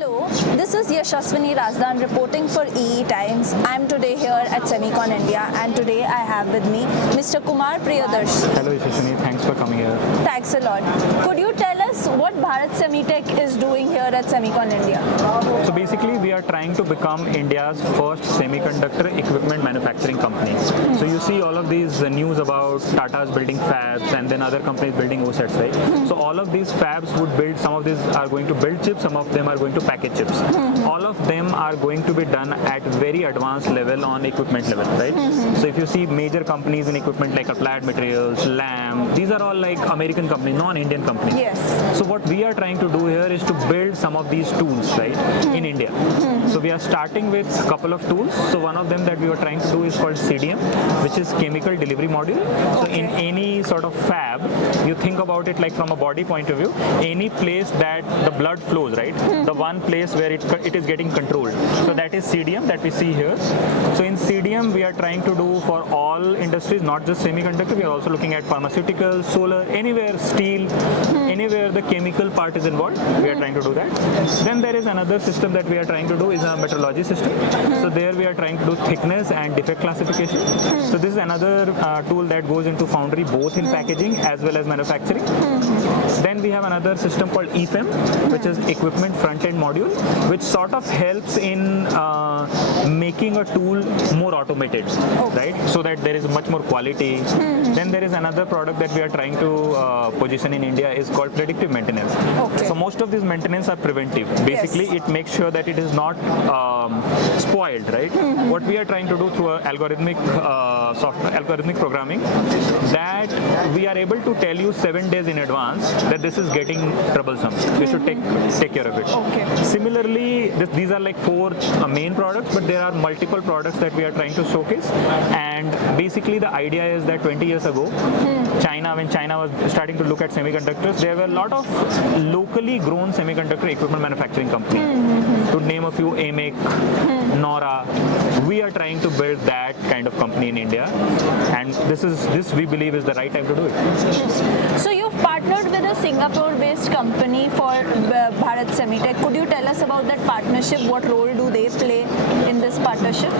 Hello, this is Yashasvini Razdan reporting for EE Times. I'm today here at SEMICON India, and today I have with me Mr. Kumar Priyadarshi. Hello Yashasvini, thanks for coming here. Thanks a lot. Could you tell us what Bharat Semitech is doing here at SEMICON India? So basically we are trying to become India's first semiconductor equipment manufacturing company. So you see all of these news about Tata's building fabs and then other companies building OSATs, right? So all of these fabs would build, some of these are going to build chips, some of them are going to package chips. All of them are going to be done at very advanced level on equipment level, right? So if you see major companies in equipment like Applied Materials, Lam, these are all like American companies, non-Indian companies. Yes. So what we are trying to do here is to build some of these tools, right, in India. So we are starting with a couple of tools. So one of them that we are trying to do is called CDM, which is chemical delivery module. So in any sort of fab, you think about it like from a body point of view, any place that the blood flows, right, the one place where it is getting controlled. So that is CDM that we see here. So in CDM, we are trying to do for all industries, not just semiconductor. We are also looking at pharmaceuticals, solar, anywhere, steel, anywhere the chemical part is involved, we are trying to do that. Then there is another system that we are trying to do is a metrology system. So there we are trying to do thickness and defect classification. So this is another tool that goes into foundry, both in packaging as well as manufacturing. Then we have another system called EFEM, which is equipment front-end module, which sort of helps in making a tool more automated, right? So that there is much more quality. Then there is another product that we are trying to position in India is called predictive maintenance. So most of these maintenance are preventive. Basically, it makes sure that it is not spoiled, right? What we are trying to do through algorithmic algorithmic programming, that we are able to tell you 7 days in advance that this is getting troublesome. You should take care of it. Similarly, these are like 4 main products, but there are multiple products that we are trying to showcase. And basically, the idea is that 20 years ago, when China was starting to look at semiconductors, there were a lot of locally grown semiconductor equipment manufacturing companies. To name a few, AMEC, Nora. We are trying to build that kind of company in India, and this we believe is the right time to do it. So you've partnered with a Singapore-based company for Bharat Semitech. Could you tell us about that partnership? What role do they play in this partnership?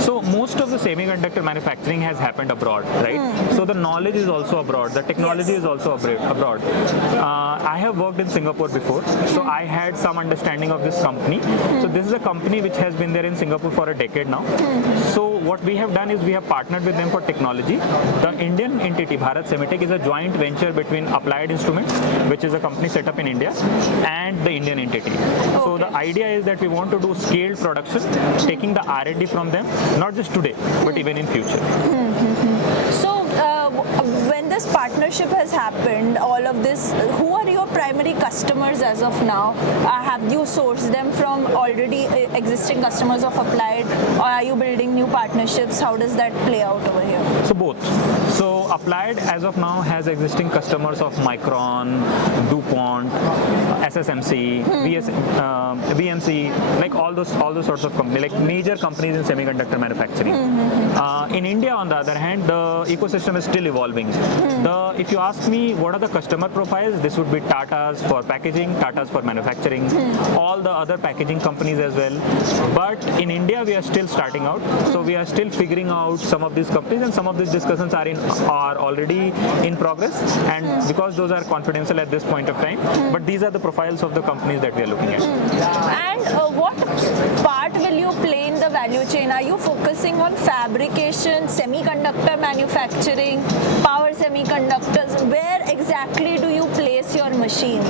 So most of the semiconductor manufacturing has happened abroad, right? So the knowledge is also abroad, the technology is also abroad. I have worked in Singapore before, so I had some understanding of this company. So this is a company which has been there in Singapore for a decade now. So what we have done is we have partnered with them for technology. The Indian entity, Bharat Semitech, is a joint venture between Applied Instruments, which is a company set up in India, and the Indian entity. So the idea is that we want to do scaled production, taking the R&D from them, not just today, but even in future. So when this partnership has happened, all of this, who are your primary customers as of now? Have you sourced them from already existing customers of Applied, or are you building new partnerships? How does that play out over here? So both. So Applied as of now has existing customers of Micron, DuPont, SSMC, VMC, like all those sorts of companies, like major companies in semiconductor manufacturing. In India, on the other hand, the ecosystem is still evolving. If you ask me what are the customer profiles, this would be Tata's for packaging, Tata's for manufacturing, all the other packaging companies as well. But in India, we are still starting out, so we are still figuring out some of these companies, and some of these discussions are already in progress, and because those are confidential at this point of time, but these are the profiles of the companies that we are looking at. And what part will you play in the value chain? Are you focusing on fabrication, semiconductor manufacturing, power semiconductors? Where exactly do you place your machines?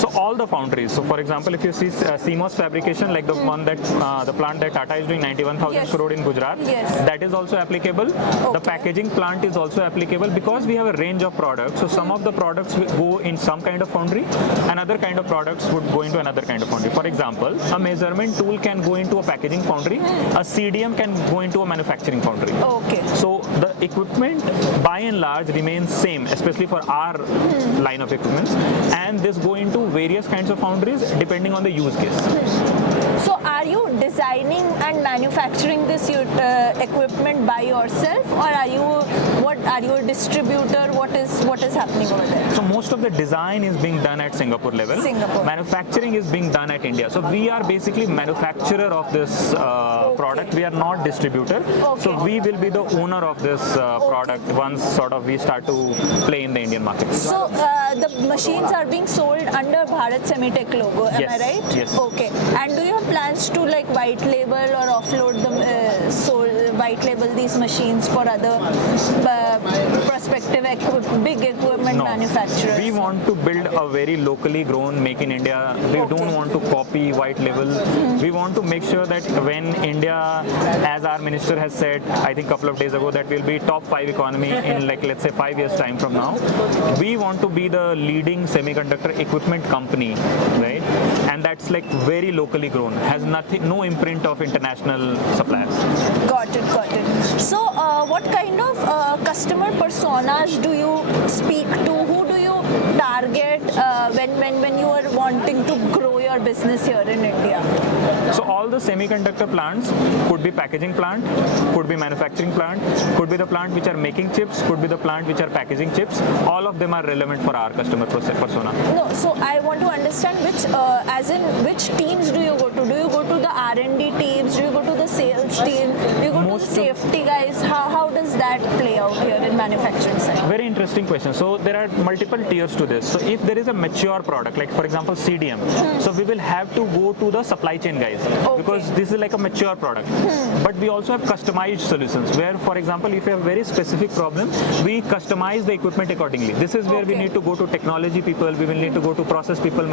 So all the foundries. So for example, if you see CMOS fabrication, like the one that the plant that Tata is doing 91,000 crore in Gujarat, that is also applicable. The packaging plant is also applicable, because we have a range of products. So some of the products will go in some kind of foundry, another kind of products would go into another kind of foundry. For example, a measurement tool can go into a packaging foundry, a CDM can go into a manufacturing foundry. So the equipment by and large remains same, especially for our line of equipment, and this go into various kinds of foundries depending on the use case. So are you designing and manufacturing this equipment by yourself, or are you a distributor? What is happening over there? So most of the design is being done at Singapore level. Singapore. Manufacturing is being done at India. So we are basically manufacturer of this product. We are not distributor. Okay. So we will be the owner of this product once sort of we start to play in the Indian market. So the machines are being sold under Bharat Semitech logo, am I Yes, right? yes. Okay. And do you have plans to like white label or offload them, white label these machines for other prospective big equipment No. manufacturers? We want to build a very locally grown make in India. We don't want to copy white label. We want to make sure that when India, as our minister has said, I think a couple of days ago, that we'll be top 5 economy in like let's say 5 years time from now. We want to be the leading semiconductor equipment company, right? And that's like very locally grown, has nothing, no imprint of international suppliers. Got it. So what kind of customer personas do you speak to? Who do you target when you are wanting to grow your business here in India? So all the semiconductor plants could be packaging plant, could be manufacturing plant, could be the plant which are making chips, could be the plant which are packaging chips. All of them are relevant for our customer persona. No, so I want to understand which teams do you go to? Do you go to the R&D teams? Do you go to the sales team? Do you go to the safety guys? How does that play out here in manufacturing side? Very interesting question. So there are multiple tiers to this. So if there is a mature product, like for example CDM, so we will have to go to the supply chain guys because this is like a mature product. But we also have customized solutions where, for example, if you have a very specific problem, we customize the equipment accordingly. This is where we need to go to technology people, we will need to go to process people.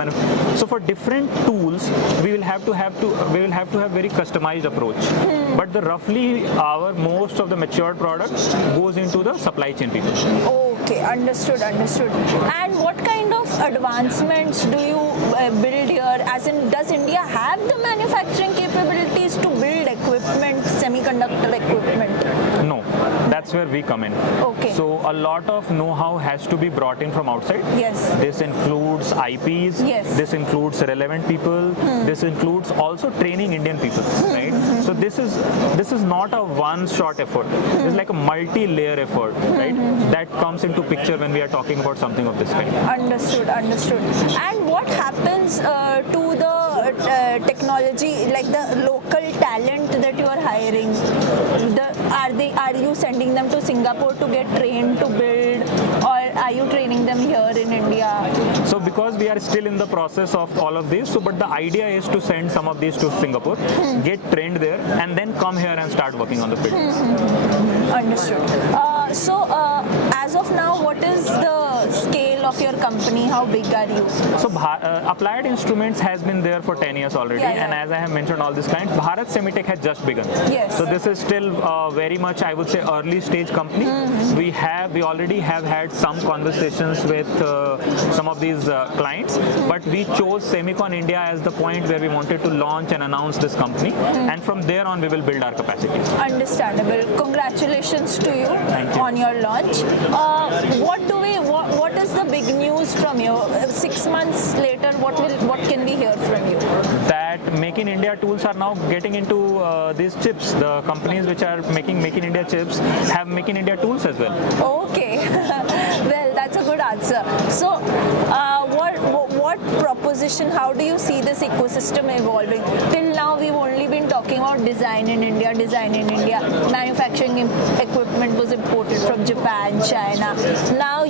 So for different tools, we will have to have very customized approach. But the roughly most of the matured product goes into the supply chain people. Okay, understood. And what kind of advancements do you build here? As in, does India have the manufacturing capabilities to build equipment, semiconductor equipment? No, that's where we come in. Okay. So a lot of know-how has to be brought in from outside. Yes. This includes IPs. Yes. This includes relevant people. This includes also training Indian people, right? So this is not a one-shot effort. It's like a multi-layer effort, right? That comes into picture when we are talking about something of this kind. Understood. And what happens to the technology, like the local talent that you are hiring? Are you sending them to Singapore to get trained to build, or are you training them here in India? So because we are still in the process of all of this, but the idea is to send some of these to Singapore, get trained there, and then come here and start working on the field. Understood. So as of now, what is the scale of your company? How big are you? So Applied Instruments has been there for 10 years already, and as I have mentioned all these kinds, Bharat Semitech has just begun. Yes. So this is still very much, I would say, early stage company. We already have had some conversations with some of these clients, but we chose SEMICON India as the point where we wanted to launch and announce this company, and from there on we will build our capacities. Understandable. Congratulations to you on your launch. What is the big news from you? 6 months later, what can we hear from you? That Make in India tools are now getting into these chips. The companies which are making Make in India chips have Make in India tools as well. Okay. Well, that's a good answer. So, what proposition, how do you see this ecosystem evolving? Till now, we've only been talking about design in India. Manufacturing equipment was imported from Japan, China. Now,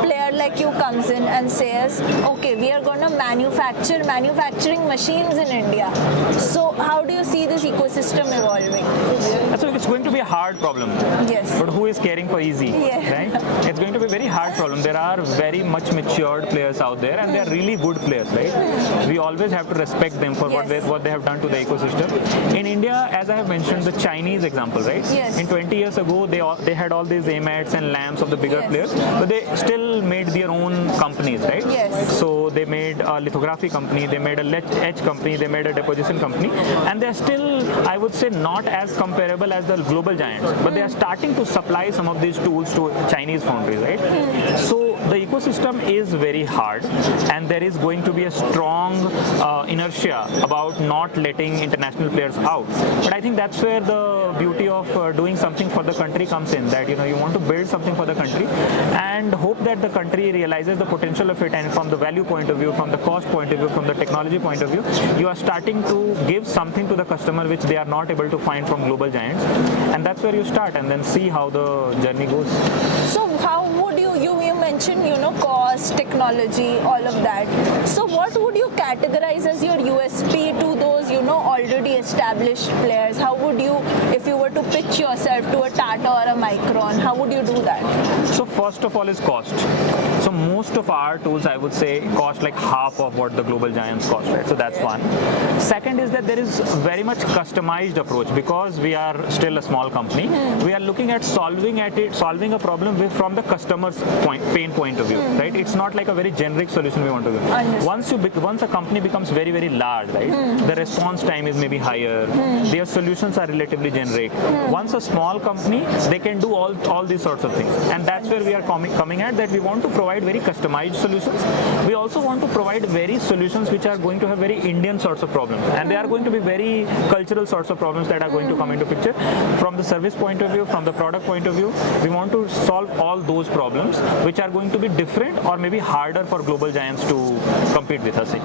player like you comes in and says, okay, we are going to manufacturing machines in India. So, how do you see this ecosystem evolving? So it's going to be a hard problem. Yes. But who is caring for easy? Right? It's going to be a very hard problem. There are very much matured players out there, and they are really good players, right? We always have to respect them for what they have done to the ecosystem. In India, as I have mentioned, the Chinese example, right? Yes. In 20 years ago, they had all these AMATs and lamps of the bigger players, but they still made their own companies, right? Yes. So they made a lithography company, they made a etch company, they made a deposition company, and they're still, I would say, not as comparable as the global giants, but they are starting to supply some of these tools to Chinese foundries, right? So the ecosystem is very hard, and there is going to be a strong inertia about not letting international players out. But I think that's where the beauty of doing something for the country comes in, that you want to build something for the country and hope that the country realizes the potential of it, and from the value point of view, from the cost point of view, from the technology point of view, you are starting to give something to the customer which they are not able to find from global giants, and that's where you start and then see how the journey goes. So how would you mentioned, cost, technology, all of that. So what would you categorize as your USP to those, already established players? How would you, if you were to pitch yourself to a Tata or a Micron, how would you do that? So first of all is cost. So most of our tools, I would say, cost like half of what the global giants cost, right? So that's one. Second is that there is very much customized approach, because we are still a small company. We are looking at solving a problem from the customer's pain point of view, right? It's not like a very generic solution we want to give. Once a company becomes very, very large, right? The response time is maybe higher. Their solutions are relatively generic. Once a small company, they can do all these sorts of things, and that's where we are coming at, that we want to provide very customized solutions. We also want to provide very solutions which are going to have very Indian sorts of problems, and they are going to be very cultural sorts of problems that are going to come into picture. From the service point of view, from the product point of view, we want to solve all those problems which are going to be different or maybe harder for global giants to compete with us in.